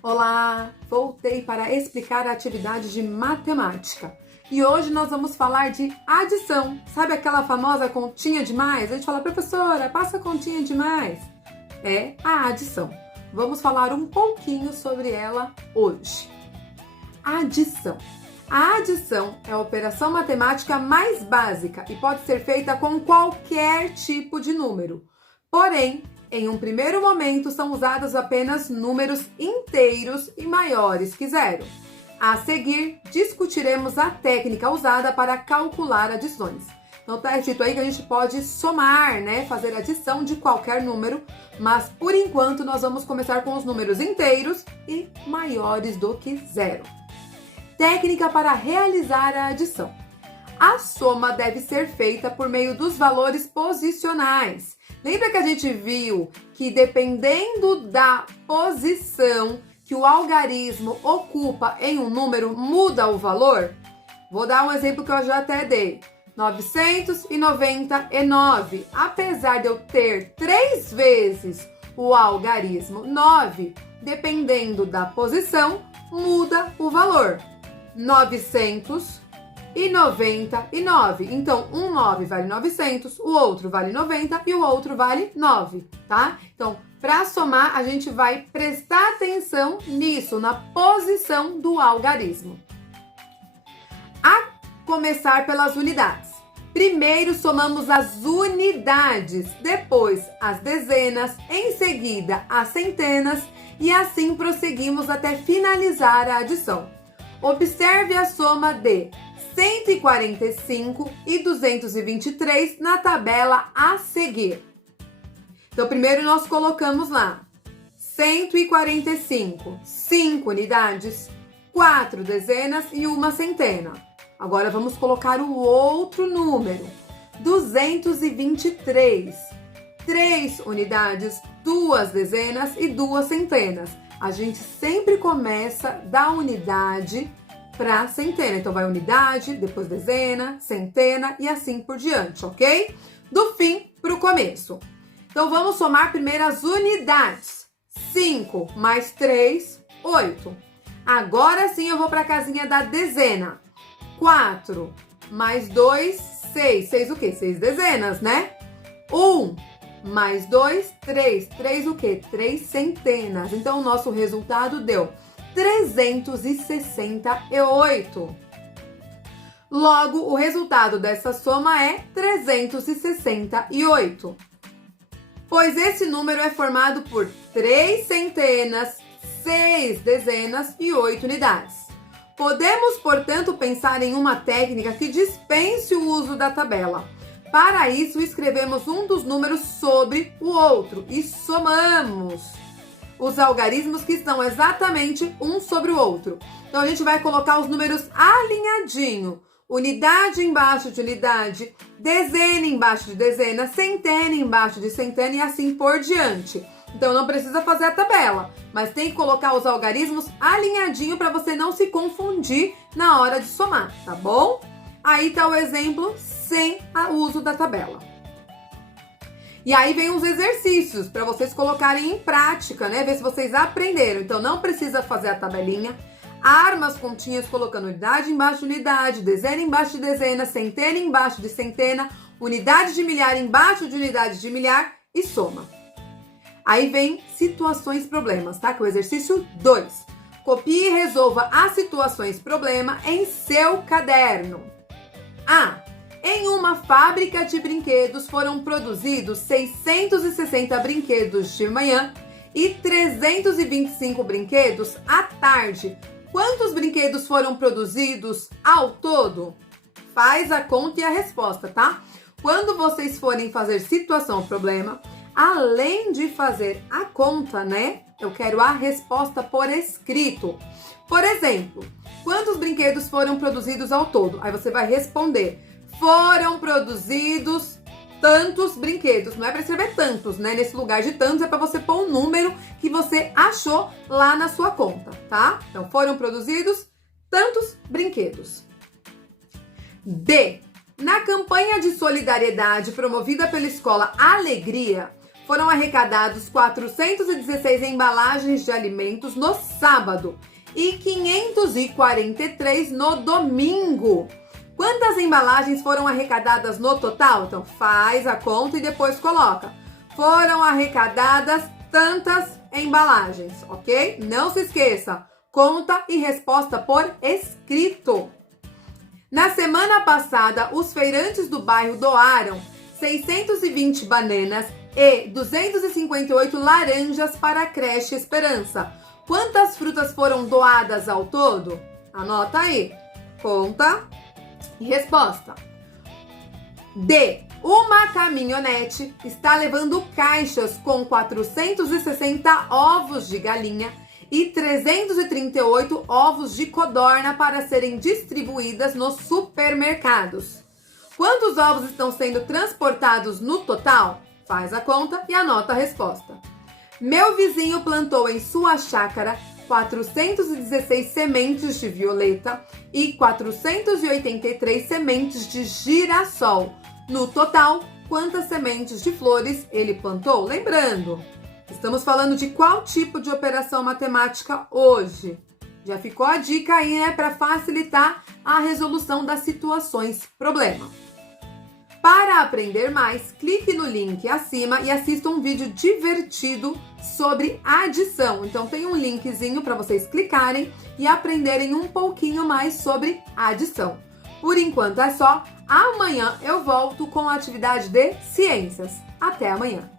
Olá! Voltei para explicar a atividade de matemática. E hoje nós vamos falar de adição. Sabe aquela famosa continha de mais? A gente fala, professora, passa a continha de mais. É a adição. Vamos falar um pouquinho sobre ela hoje. Adição. A adição é a operação matemática mais básica e pode ser feita com qualquer tipo de número. Porém, em um primeiro momento, são usados apenas números inteiros e maiores que zero. A seguir, discutiremos a técnica usada para calcular adições. Então, está escrito aí que a gente pode somar, fazer adição de qualquer número, mas por enquanto nós vamos começar com os números inteiros e maiores do que zero. Técnica para realizar a adição. A soma deve ser feita por meio dos valores posicionais. Lembra que a gente viu que dependendo da posição que o algarismo ocupa em um número, muda o valor? Vou dar um exemplo que eu já até dei. 999. Apesar de eu ter 3 vezes o algarismo 9, dependendo da posição, muda o valor. 999. Então, um 9 vale 900, o outro vale 90 e o outro vale 9, tá? Então, para somar, a gente vai prestar atenção nisso, na posição do algarismo. A começar pelas unidades. Primeiro, somamos as unidades, depois as dezenas, em seguida as centenas e assim prosseguimos até finalizar a adição. Observe a soma de 145 e 223 na tabela a seguir. Então, primeiro nós colocamos lá 145, 5 unidades, 4 dezenas e 1 centena. Agora vamos colocar o outro número, 223, 3 unidades, 2 dezenas e 2 centenas. A gente sempre começa da unidade para centena. Então, vai unidade, depois dezena, centena e assim por diante, ok? Do fim para o começo. Então, vamos somar primeiro as unidades. 5 mais 3, 8. Agora sim eu vou para a casinha da dezena. 4 mais 2, 6. 6 o quê? 6 dezenas, né? 1 mais 2, 3. 3 o quê? 3 centenas. Então, o nosso resultado deu 368. Logo, o resultado dessa soma é 368. Pois esse número é formado por 3 centenas, 6 dezenas e 8 unidades. Podemos, portanto, pensar em uma técnica que dispense o uso da tabela. Para isso, escrevemos um dos números sobre o outro e somamos os algarismos que estão exatamente um sobre o outro. Então, a gente vai colocar os números alinhadinho. Unidade embaixo de unidade, dezena embaixo de dezena, centena embaixo de centena e assim por diante. Então, não precisa fazer a tabela, mas tem que colocar os algarismos alinhadinho para você não se confundir na hora de somar, tá bom? Aí tá o exemplo sem o uso da tabela. E aí vem uns exercícios para vocês colocarem em prática, Ver se vocês aprenderam. Então, não precisa fazer a tabelinha. Arma as continhas colocando unidade embaixo de unidade, dezena embaixo de dezena, centena embaixo de centena, unidade de milhar embaixo de unidade de milhar e soma. Aí vem situações problemas, tá? Que é o exercício 2. Copie e resolva as situações problema em seu caderno. A. Em uma fábrica de brinquedos foram produzidos 660 brinquedos de manhã e 325 brinquedos à tarde. Quantos brinquedos foram produzidos ao todo? Faz a conta e a resposta, tá? Quando vocês forem fazer situação problema, além de fazer a conta, eu quero a resposta por escrito. Por exemplo, quantos brinquedos foram produzidos ao todo? Aí você vai responder: foram produzidos tantos brinquedos. Não é para escrever tantos, Nesse lugar de tantos é para você pôr um número que você achou lá na sua conta, tá? Então, foram produzidos tantos brinquedos. B. Na campanha de solidariedade promovida pela escola Alegria, foram arrecadados 416 embalagens de alimentos no sábado e 543 no domingo. Quantas embalagens foram arrecadadas no total? Então faz a conta e depois coloca. Foram arrecadadas tantas embalagens, ok? Não se esqueça, conta e resposta por escrito. Na semana passada, os feirantes do bairro doaram 620 bananas e 258 laranjas para a creche Esperança. Quantas frutas foram doadas ao todo? Anota aí. Conta e resposta. D. Uma caminhonete está levando caixas com 460 ovos de galinha e 338 ovos de codorna para serem distribuídas nos supermercados. Quantos ovos estão sendo transportados no total? Faz a conta e anota a resposta. Meu vizinho plantou em sua chácara 416 sementes de violeta e 483 sementes de girassol. No total, quantas sementes de flores ele plantou? Lembrando, estamos falando de qual tipo de operação matemática hoje? Já ficou a dica aí, né, para facilitar a resolução das situações problema. Para aprender mais, clique no link acima e assista um vídeo divertido sobre adição. Então tem um linkzinho para vocês clicarem e aprenderem um pouquinho mais sobre adição. Por enquanto é só. Amanhã eu volto com a atividade de ciências. Até amanhã!